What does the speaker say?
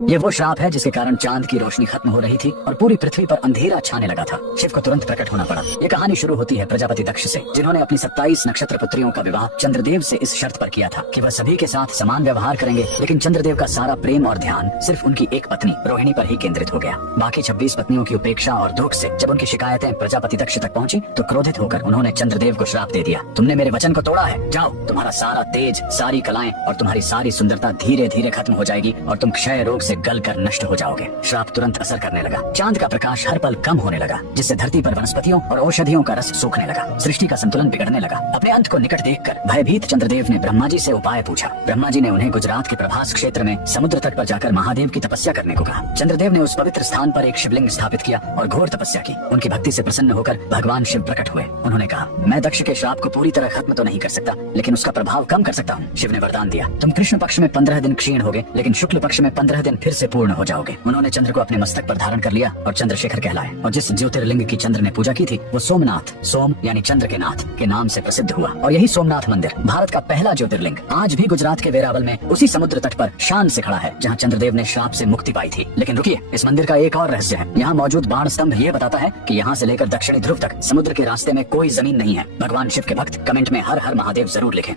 ये वो श्राप है जिसके कारण चांद की रोशनी खत्म हो रही थी और पूरी पृथ्वी पर अंधेरा छाने लगा था। शिव को तुरंत प्रकट होना पड़ा। ये कहानी शुरू होती है प्रजापति दक्ष से, जिन्होंने अपनी 27 नक्षत्र पुत्रियों का विवाह चंद्रदेव से इस शर्त पर किया था कि वह सभी के साथ समान व्यवहार करेंगे, लेकिन चंद्रदेव का सारा प्रेम और ध्यान सिर्फ उनकी एक पत्नी रोहिणी पर ही केंद्रित हो गया। बाकी 26 पत्नियों की उपेक्षा और दुख से जब उनकी शिकायतें प्रजापति दक्ष तक पहुंची तो क्रोधित होकर उन्होंने चंद्रदेव को श्राप दे दिया, तुमने मेरे वचन को तोड़ा है, जाओ, तुम्हारा सारा तेज, सारी कलाएं और तुम्हारी सारी सुंदरता धीरे धीरे खत्म हो जाएगी और तुम क्षय रोग से गल कर नष्ट हो जाओगे। श्राप तुरंत असर करने लगा। चांद का प्रकाश हर पल कम होने लगा, जिससे धरती पर वनस्पतियों और औषधियों का रस सूखने लगा। सृष्टि का संतुलन बिगड़ने लगा। अपने अंत को निकट देखकर भयभीत चंद्रदेव ने ब्रह्मा जी से उपाय पूछा। ब्रह्मा जी ने उन्हें गुजरात के प्रभास क्षेत्र में समुद्र तट पर जाकर महादेव की तपस्या करने को कहा। चंद्रदेव ने उस पवित्र स्थान पर एक शिवलिंग स्थापित किया और घोर तपस्या की। उनकी भक्ति से प्रसन्न होकर भगवान शिव प्रकट हुए। उन्होंने कहा, मैं दक्ष के श्राप को पूरी तरह खत्म तो नहीं कर सकता, लेकिन उसका प्रभाव कम कर सकता हूँ। शिव ने वरदान दिया, तुम कृष्ण पक्ष में 15 दिन क्षीण होगे, लेकिन शुक्ल पक्ष में 15 दिन फिर से पूर्ण हो जाओगे। उन्होंने चंद्र को अपने मस्तक पर धारण कर लिया और चंद्रशेखर कहलाए। और जिस ज्योतिर्लिंग की चंद्र ने पूजा की थी वो सोमनाथ, सोम यानी चंद्र के नाथ के नाम से प्रसिद्ध हुआ। और यही सोमनाथ मंदिर भारत का पहला ज्योतिर्लिंग आज भी गुजरात के वेरावल में उसी समुद्र तट पर शान से खड़ा है, जहाँ चंद्रदेव ने श्राप से मुक्ति पाई थी। लेकिन रुकिए, इस मंदिर का एक और रहस्य है। यहाँ मौजूद बाण स्तंभ ये बताता है कि यहाँ से लेकर दक्षिणी ध्रुव तक समुद्र के रास्ते में कोई जमीन नहीं है। भगवान शिव के भक्त कमेंट में हर हर महादेव जरूर लिखें।